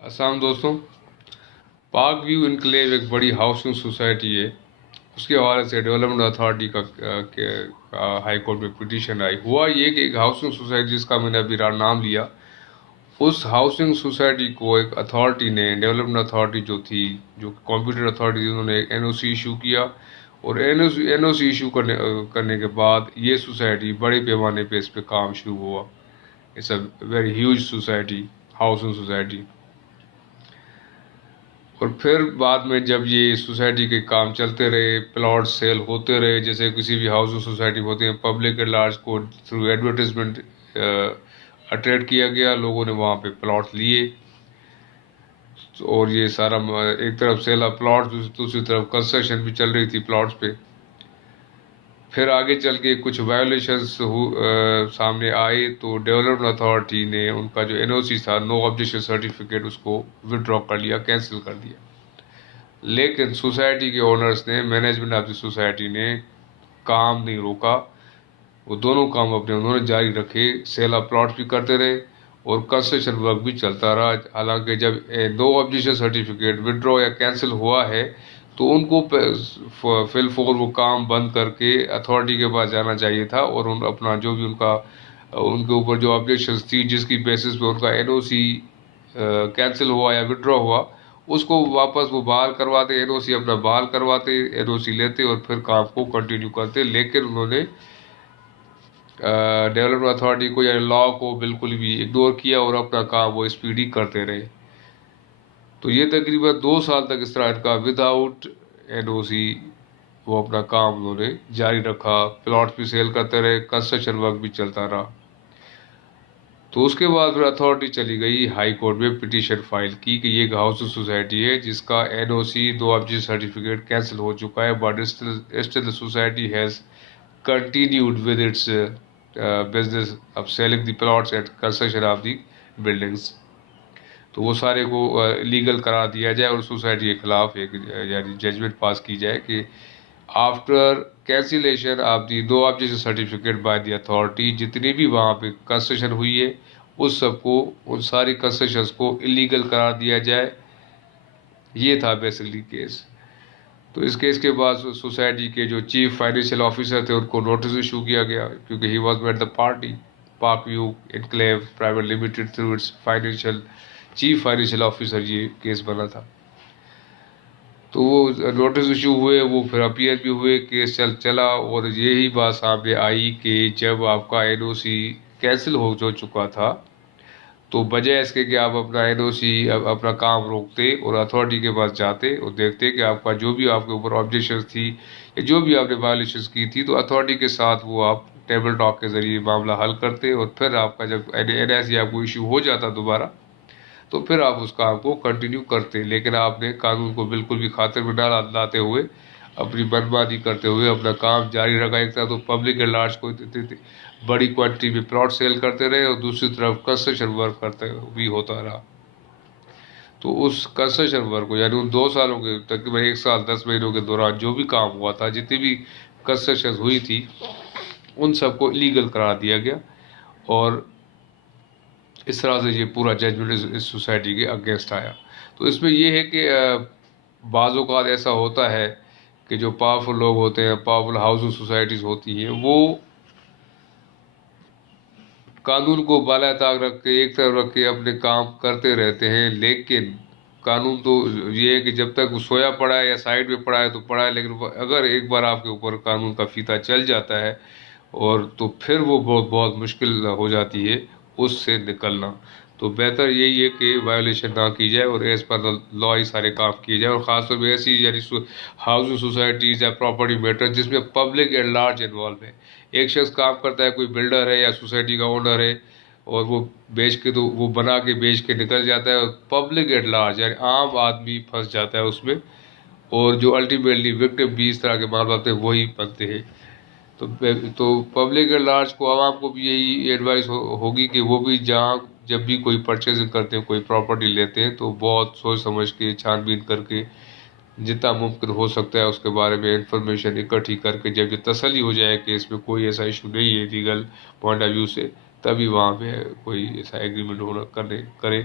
السلام دوستوں، پاک ویو انکلیو ایک بڑی ہاؤسنگ سوسائٹی ہے۔ اس کے حوالے سے ڈیولپمنٹ اتھارٹی کا ہائی کورٹ میں پٹیشن آئی۔ ہوا یہ کہ ایک ہاؤسنگ سوسائٹی جس کا میں نے ابھی نام لیا، اس ہاؤسنگ سوسائٹی کو ایک اتھارٹی نے، ڈیولپمنٹ اتھارٹی جو تھی، جو کمپیوٹر اتھارٹی تھی، انہوں نے ایک NOC ایشو کیا، اور NOC ایشو کرنے کے بعد یہ سوسائٹی بڑے پیمانے پہ اس پہ کام شروع ہوا۔ It's a very huge society, housing society. اور پھر بعد میں جب یہ سوسائٹی کے کام چلتے رہے، پلاٹ سیل ہوتے رہے، جیسے کسی بھی ہاؤسنگ سوسائٹی میں ہوتے ہیں، پبلک ایٹ لارج کو تھرو ایڈورٹیزمنٹ اٹریکٹ کیا گیا، لوگوں نے وہاں پہ پلاٹ لیے، اور یہ سارا ایک طرف سیل آف پلاٹ، دوسری طرف کنسٹرکشن بھی چل رہی تھی پلاٹس پہ۔ پھر آگے چل کے کچھ وائلیشنز سامنے آئے، تو ڈیولپمنٹ اتھارٹی نے ان کا جو NOC تھا، نو آبجیکشن سرٹیفکیٹ، اس کو ودرا کر لیا، کینسل کر دیا۔ لیکن سوسائٹی کے اونرز نے، مینجمنٹ آف دی سوسائٹی نے کام نہیں روکا، وہ دونوں کام اپنے انہوں نے جاری رکھے، سیل آف پلاٹ بھی کرتے رہے اور کنسٹرکشن ورک بھی چلتا رہا۔ حالانکہ جب نو آبجیکشن سرٹیفکیٹ ودرا یا کینسل ہوا ہے، تو ان کو فی الفور وہ کام بند کر کے اتھارٹی کے پاس جانا چاہیے تھا، اور اپنا جو بھی ان کے اوپر جو آبجیکشنز تھی، جس کی بیسس پہ ان کا NOC کینسل ہوا یا ودرا ہوا، اس کو واپس وہ بحال کرواتے، NOC اپنا بحال کرواتے، NOC لیتے اور پھر کام کو کنٹینیو کرتے۔ لیکن انہوں نے ڈیولپمنٹ اتھارٹی کو، یعنی لا کو، بالکل بھی اگنور کیا اور اپنا کام وہ اسپیڈی کرتے رہے۔ تو یہ تقریباً 2 سال تک اس طرح ان کا وداؤٹ NOC وہ اپنا کام انہوں نے جاری رکھا، پلاٹ بھی سیل کرتے رہے، کنسٹرکشن ورک بھی چلتا رہا۔ تو اس کے بعد پھر اتھارٹی چلی گئی ہائی کورٹ میں، پٹیشن فائل کی کہ یہ ایک ہاؤسنگ سوسائٹی ہے جس کا NOC دو آبجیکشن سرٹیفکیٹ کینسل ہو چکا ہے، but still the society has continued with its business of selling the plots and construction of the buildings۔ تو وہ سارے کو لیگل قرار دیا جائے اور سوسائٹی کے خلاف ایک یعنی ججمنٹ پاس کی جائے کہ after cancellation of the no objection certificate by the authority, جتنی بھی وہاں پہ کنسٹرکشن ہوئی ہے، اس سب کو، ان ساری کنسٹرکشنز کو اللیگل قرار دیا جائے۔ یہ تھا بیسکلی کیس۔ تو اس کیس کے بعد سوسائٹی کے جو چیف فائنینشیل آفیسر تھے، ان کو نوٹس ایشو کیا گیا، کیونکہ he was met the party, Pak view enclave private limited through its chief financial officer یہ کیس بنا تھا۔ تو وہ نوٹس ایشو ہوئے، وہ پھر اپیل بھی ہوئے، کیس چلا، اور یہی بات سامنے آئی کہ جب آپ کا NOC کینسل ہو چکا تھا، تو بجائے اس کے کہ آپ اپنا NOC اپنا کام روکتے اور اتھارٹی کے پاس جاتے اور دیکھتے کہ آپ کا جو بھی آپ کے اوپر آبجیکشنز تھی یا جو بھی آپ نے وائلیشنز کی تھی، تو اتھارٹی کے ساتھ وہ آپ ٹیبل ٹاک کے ذریعے معاملہ حل کرتے، اور پھر آپ کا جب NIC آپ کو ایشو ہو جاتا دوبارہ، تو پھر آپ اس کام کو کنٹینیو کرتے۔ لیکن آپ نے قانون کو بالکل بھی خاطر میں نہ لاتے ہوئے، اپنی منمانی کرتے ہوئے اپنا کام جاری رکھا۔ ایک طرف تو پبلک ایٹ لارج کو بڑی کوانٹٹی میں پلاٹ سیل کرتے رہے، اور دوسری طرف کنسٹرکشن ورک کرتے بھی ہوتا رہا۔ تو اس کنسٹرکشن ورک کو، یعنی ان 2 سالوں کے تقریباً 1 سال 10 مہینوں کے دوران جو بھی کام ہوا تھا، جتنی بھی کنسٹرکشن ہوئی تھی، ان سب کو لیگل قرار دیا گیا، اور اس طرح سے یہ پورا ججمنٹ اس سوسائٹی کے اگینسٹ آیا۔ تو اس میں یہ ہے کہ بعض اوقات ایسا ہوتا ہے کہ جو پاورفل لوگ ہوتے ہیں، پاورفل ہاؤسنگ سوسائٹیز ہوتی ہیں، وہ قانون کو بالائے طاق رکھ کے، ایک طرف رکھ کے اپنے کام کرتے رہتے ہیں۔ لیکن قانون تو یہ ہے کہ جب تک وہ سویا پڑا ہے یا سائڈ میں پڑا ہے تو پڑا ہے، لیکن اگر ایک بار آپ کے اوپر قانون کا فیتہ چل جاتا ہے، اور تو پھر وہ بہت مشکل ہو جاتی ہے اس سے نکلنا۔ تو بہتر یہی ہے کہ وائلیشن نہ کی جائے اور ایز پر لا ہی سارے کام کیے جائیں، اور خاص طور پہ ایسی یعنی ہاؤسنگ سوسائٹیز یا پراپرٹی میٹر جس میں پبلک ایٹ لارج انوالو ہے۔ ایک شخص کام کرتا ہے، کوئی بلڈر ہے یا سوسائٹی کا اونر ہے، اور وہ بیچ کے، تو وہ بنا کے بیچ کے نکل جاتا ہے، اور پبلک ایٹ لارج یعنی عام آدمی پھنس جاتا ہے اس میں، اور جو الٹیمیٹلی وکٹم بھی اس طرح کے معاملات ہیں وہی بنتے ہیں۔ تو پبلک ایٹ لارج کو، عوام کو بھی یہی ایڈوائس ہوگی کہ وہ بھی جب بھی کوئی پرچیزنگ کرتے ہیں، کوئی پراپرٹی لیتے ہیں، تو بہت سوچ سمجھ کے، چھان بین کر کے، جتنا ممکن ہو سکتا ہے اس کے بارے میں انفارمیشن اکٹھی کر کے، جب یہ تسلی ہو جائے کہ اس میں کوئی ایسا ایشو نہیں ہے لیگل پوائنٹ آف ویو سے، تبھی وہاں پہ کوئی ایسا ایگریمنٹ کرے۔